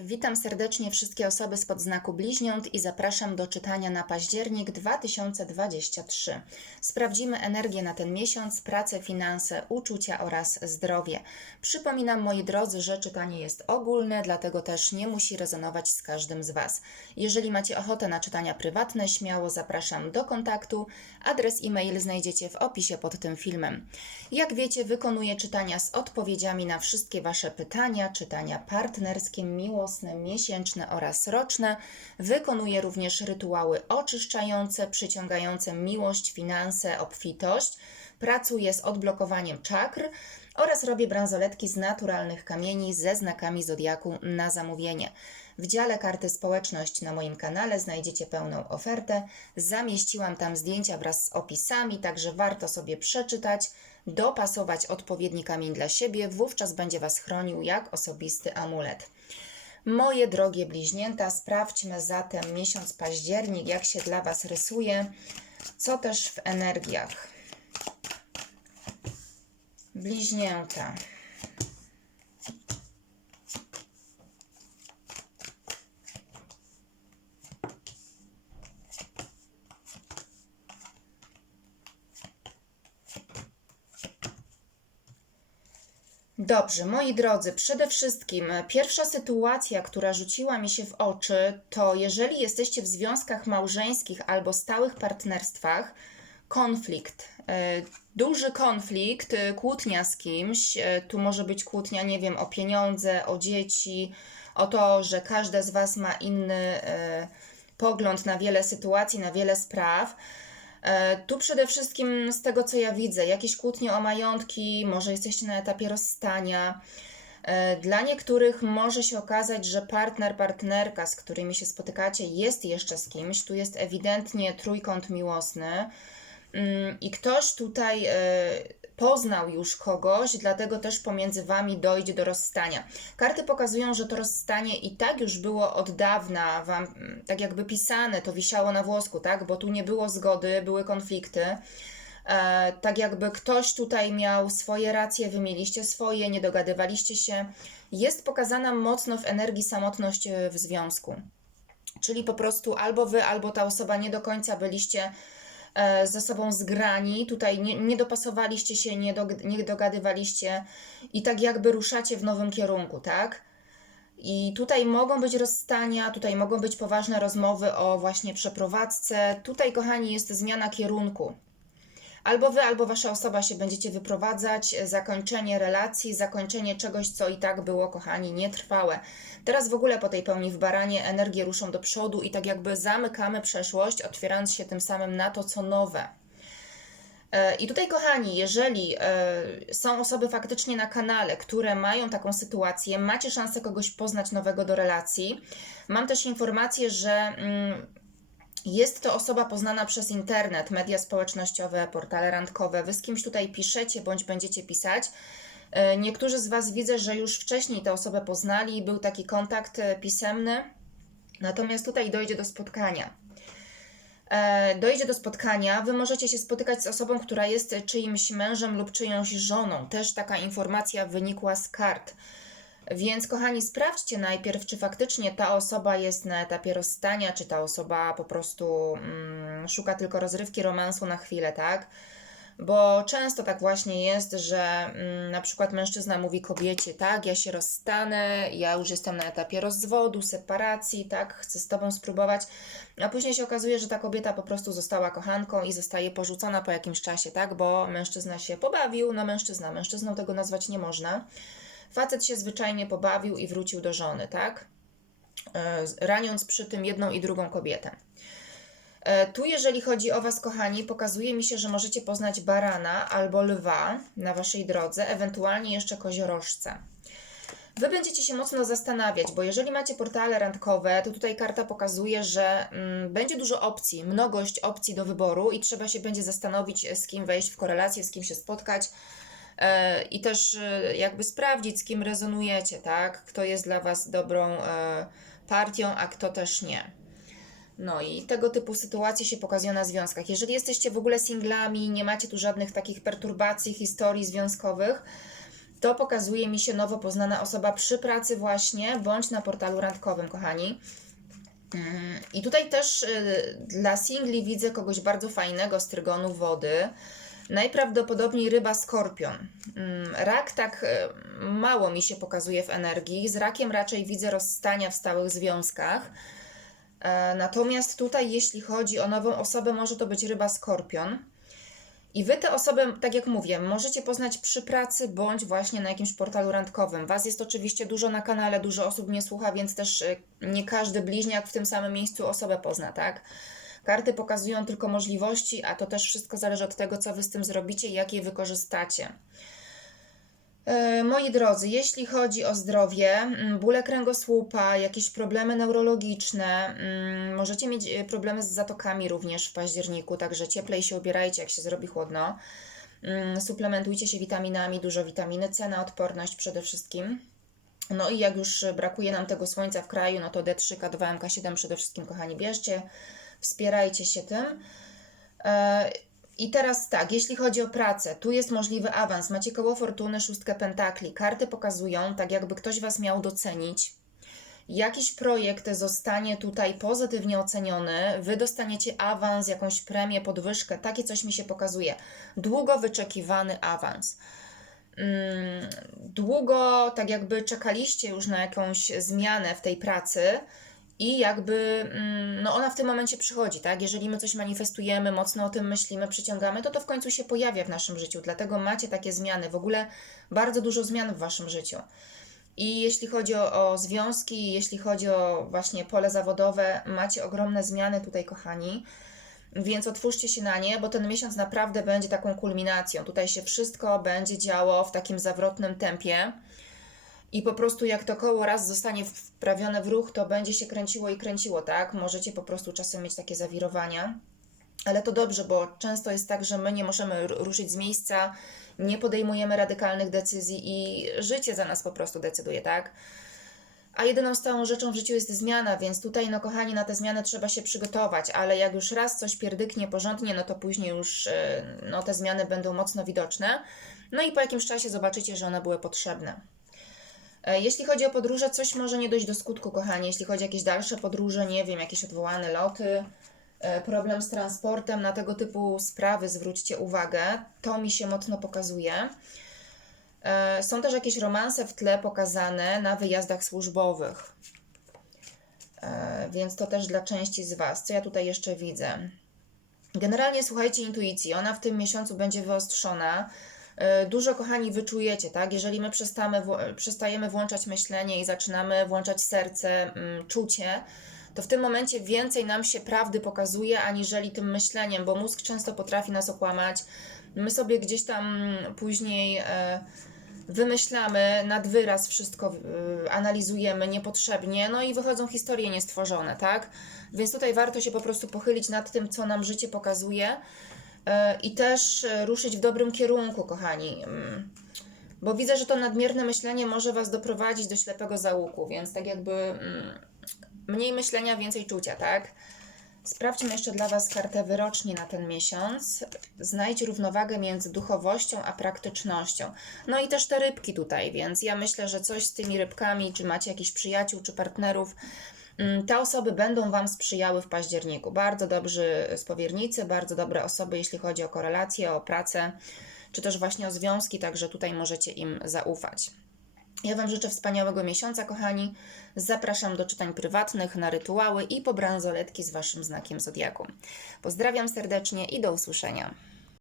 Witam serdecznie wszystkie osoby spod znaku bliźniąt i zapraszam do czytania na październik 2023. Sprawdzimy energię na ten miesiąc, pracę, finanse, uczucia oraz zdrowie. Przypominam moi drodzy, że czytanie jest ogólne, dlatego też nie musi rezonować z każdym z Was. Jeżeli macie ochotę na czytania prywatne, śmiało zapraszam do kontaktu. Adres e-mail znajdziecie w opisie pod tym filmem. Jak wiecie, wykonuję czytania z odpowiedziami na wszystkie Wasze pytania, czytania partnerskie, miłosne, miesięczne oraz roczne. Wykonuję również rytuały oczyszczające, przyciągające miłość, finanse, obfitość. Pracuję z odblokowaniem czakr oraz robię bransoletki z naturalnych kamieni ze znakami zodiaku na zamówienie. W dziale karty społeczność na moim kanale znajdziecie pełną ofertę. Zamieściłam tam zdjęcia wraz z opisami, także warto sobie przeczytać, dopasować odpowiedni kamień dla siebie, wówczas będzie Was chronił jak osobisty amulet. Moje drogie bliźnięta, sprawdźmy zatem miesiąc październik, jak się dla Was rysuje, co też w energiach. Bliźnięta. Dobrze, moi drodzy, przede wszystkim e, pierwsza sytuacja, która rzuciła mi się w oczy, to jeżeli jesteście w związkach małżeńskich albo stałych partnerstwach, konflikt. e, Duży konflikt, e, kłótnia z kimś. Tu może być kłótnia, nie wiem, o pieniądze, o dzieci, o to, że każde z Was ma inny pogląd na wiele sytuacji, na wiele spraw. E, Tu przede wszystkim z tego, co ja widzę, jakieś kłótnie o majątki, może jesteście na etapie rozstania. E, Dla niektórych może się okazać, że partner, partnerka, z którymi się spotykacie, jest jeszcze z kimś. Tu jest ewidentnie trójkąt miłosny Mm, i ktoś tutaj e, poznał już kogoś, dlatego też pomiędzy wami dojdzie do rozstania. Karty pokazują, że to rozstanie i tak już było od dawna wam tak jakby pisane, to wisiało na włosku, tak? Bo tu nie było zgody, były konflikty. E, tak jakby ktoś tutaj miał swoje racje, wy mieliście swoje, nie dogadywaliście się. Jest pokazana mocno w energii samotność e, w związku. Czyli po prostu albo wy, albo ta osoba nie do końca byliście ze sobą zgrani, tutaj nie, nie dopasowaliście się, nie, dog, nie dogadywaliście i tak jakby ruszacie w nowym kierunku, tak? I tutaj mogą być rozstania, tutaj mogą być poważne rozmowy o właśnie przeprowadzce. Tutaj, kochani, jest zmiana kierunku. Albo wy, albo wasza osoba się będziecie wyprowadzać, e, zakończenie relacji, zakończenie czegoś, co i tak było, kochani, nietrwałe. Teraz w ogóle po tej pełni w baranie energie ruszą do przodu i tak jakby zamykamy przeszłość, otwierając się tym samym na to, co nowe. E, I tutaj, kochani, jeżeli e, są osoby faktycznie na kanale, które mają taką sytuację, macie szansę kogoś poznać nowego do relacji. Mam też informację, że mm, jest to osoba poznana przez internet, media społecznościowe, portale randkowe. Wy z kimś tutaj piszecie bądź będziecie pisać. E, Niektórzy z Was widzę, że już wcześniej tę osobę poznali, był taki kontakt e, pisemny, natomiast tutaj dojdzie do spotkania. E, Dojdzie do spotkania, Wy możecie się spotykać z osobą, która jest czyimś mężem lub czyjąś żoną. Też taka informacja wynikła z kart. Więc, kochani, sprawdźcie najpierw, czy faktycznie ta osoba jest na etapie rozstania, czy ta osoba po prostu mm, szuka tylko rozrywki, romansu na chwilę, tak? Bo często tak właśnie jest, że mm, na przykład mężczyzna mówi kobiecie, tak, ja się rozstanę, ja już jestem na etapie rozwodu, separacji, tak, chcę z tobą spróbować, a później się okazuje, że ta kobieta po prostu została kochanką i zostaje porzucona po jakimś czasie, tak, bo mężczyzna się pobawił, no mężczyzna, mężczyzną tego nazwać nie można. Facet się zwyczajnie pobawił i wrócił do żony, tak? E, Raniąc przy tym jedną i drugą kobietę. E, Tu, jeżeli chodzi o Was, kochani, pokazuje mi się, że możecie poznać barana albo lwa na Waszej drodze, ewentualnie jeszcze koziorożca. Wy będziecie się mocno zastanawiać, bo jeżeli macie portale randkowe, to tutaj karta pokazuje, że mm, będzie dużo opcji, mnogość opcji do wyboru i trzeba się będzie zastanowić, z kim wejść w korelację, z kim się spotkać i też e, jakby sprawdzić, z kim rezonujecie, tak? Kto jest dla Was dobrą e, partią, a kto też nie. No i tego typu sytuacje się pokazują na związkach. Jeżeli jesteście w ogóle singlami, nie macie tu żadnych takich perturbacji, historii związkowych, To pokazuje mi się nowo poznana osoba przy pracy właśnie, bądź na portalu randkowym, kochani. Mm, I tutaj też dla singli widzę kogoś bardzo fajnego z trygonu wody. Najprawdopodobniej ryba skorpion. Mm, Rak tak y, mało mi się pokazuje w energii. Z rakiem raczej widzę rozstania w stałych związkach. E, Natomiast tutaj, jeśli chodzi o nową osobę, może to być ryba skorpion. I wy tę osobę, tak jak mówię, możecie poznać przy pracy bądź właśnie na jakimś portalu randkowym. Was jest oczywiście dużo na kanale, dużo osób nie słucha, więc też y, nie każdy bliźniak w tym samym miejscu osobę pozna, tak? Karty pokazują tylko możliwości, a to też wszystko zależy od tego, co wy z tym zrobicie i jak je wykorzystacie. E, Moi drodzy, jeśli chodzi o zdrowie, mm, bóle kręgosłupa, jakieś problemy neurologiczne, mm, możecie mieć e, problemy z zatokami również w październiku, także cieplej się ubierajcie, jak się zrobi chłodno. Mm, Suplementujcie się witaminami, dużo witaminy C na odporność przede wszystkim. No i jak już brakuje nam tego słońca w kraju, no to D3, K2, MK7 przede wszystkim, kochani, bierzcie, wspierajcie się tym. E, I teraz tak, jeśli chodzi o pracę, tu jest możliwy awans. Macie koło fortuny, szóstkę pentakli. Karty pokazują, tak jakby ktoś Was miał docenić. Jakiś projekt zostanie tutaj pozytywnie oceniony, Wy dostaniecie awans, jakąś premię, podwyżkę. Takie coś mi się pokazuje. Długo wyczekiwany awans. Mm, Długo, tak jakby czekaliście już na jakąś zmianę w tej pracy i jakby mm, no ona w tym momencie przychodzi, tak? Jeżeli my coś manifestujemy, mocno o tym myślimy, przyciągamy, to to w końcu się pojawia w naszym życiu. Dlatego macie takie zmiany. W ogóle bardzo dużo zmian w waszym życiu. I jeśli chodzi o, o związki, jeśli chodzi o właśnie pole zawodowe, macie ogromne zmiany tutaj, kochani. Więc otwórzcie się na nie, bo ten miesiąc naprawdę będzie taką kulminacją. Tutaj się wszystko będzie działo w takim zawrotnym tempie. I po prostu jak to koło raz zostanie wprawione w ruch, to będzie się kręciło i kręciło, tak? Możecie po prostu czasem mieć takie zawirowania. Ale to dobrze, bo często jest tak, że my nie możemy ruszyć z miejsca, nie podejmujemy radykalnych decyzji i życie za nas po prostu decyduje, tak? A jedyną stałą rzeczą w życiu jest zmiana, więc tutaj, no kochani, na te zmiany trzeba się przygotować, ale jak już raz coś pierdyknie porządnie, no to później już e, no, te zmiany będą mocno widoczne. No i po jakimś czasie zobaczycie, że one były potrzebne. E, Jeśli chodzi o podróże, coś może nie dojść do skutku, kochani. Jeśli chodzi o jakieś dalsze podróże, nie wiem, jakieś odwołane loty, e, problem z transportem, na tego typu sprawy zwróćcie uwagę. To mi się mocno pokazuje. E, Są też jakieś romanse w tle pokazane na wyjazdach służbowych. Więc to też dla części z Was. Co ja tutaj jeszcze widzę? Generalnie słuchajcie intuicji. Ona w tym miesiącu będzie wyostrzona. E, Dużo, kochani, wyczujecie, tak? Jeżeli my przestamy, przestajemy włączać myślenie i zaczynamy włączać serce, mm, czucie, to w tym momencie więcej nam się prawdy pokazuje, aniżeli tym myśleniem, bo mózg często potrafi nas okłamać. My sobie gdzieś tam później e, wymyślamy nad wyraz wszystko, e, analizujemy niepotrzebnie, no i wychodzą historie niestworzone, tak? Więc tutaj warto się po prostu pochylić nad tym, co nam życie pokazuje i też e, ruszyć w dobrym kierunku, kochani. Mm. Bo widzę, że to nadmierne myślenie może Was doprowadzić do ślepego załuku, więc tak jakby mm, mniej myślenia, więcej czucia, tak? Sprawdźmy jeszcze dla Was kartę wyroczni na ten miesiąc. Znajdź równowagę między duchowością a praktycznością. No i też te rybki tutaj, więc ja myślę, że coś z tymi rybkami, czy macie jakichś przyjaciół, czy partnerów, te osoby będą Wam sprzyjały w październiku. Bardzo dobrzy spowiernicy, bardzo dobre osoby, jeśli chodzi o korelacje, o pracę, czy też właśnie o związki, także tutaj możecie im zaufać. Ja Wam życzę wspaniałego miesiąca, kochani. Zapraszam do czytań prywatnych, na rytuały i po bransoletki z Waszym znakiem zodiaku. Pozdrawiam serdecznie i do usłyszenia.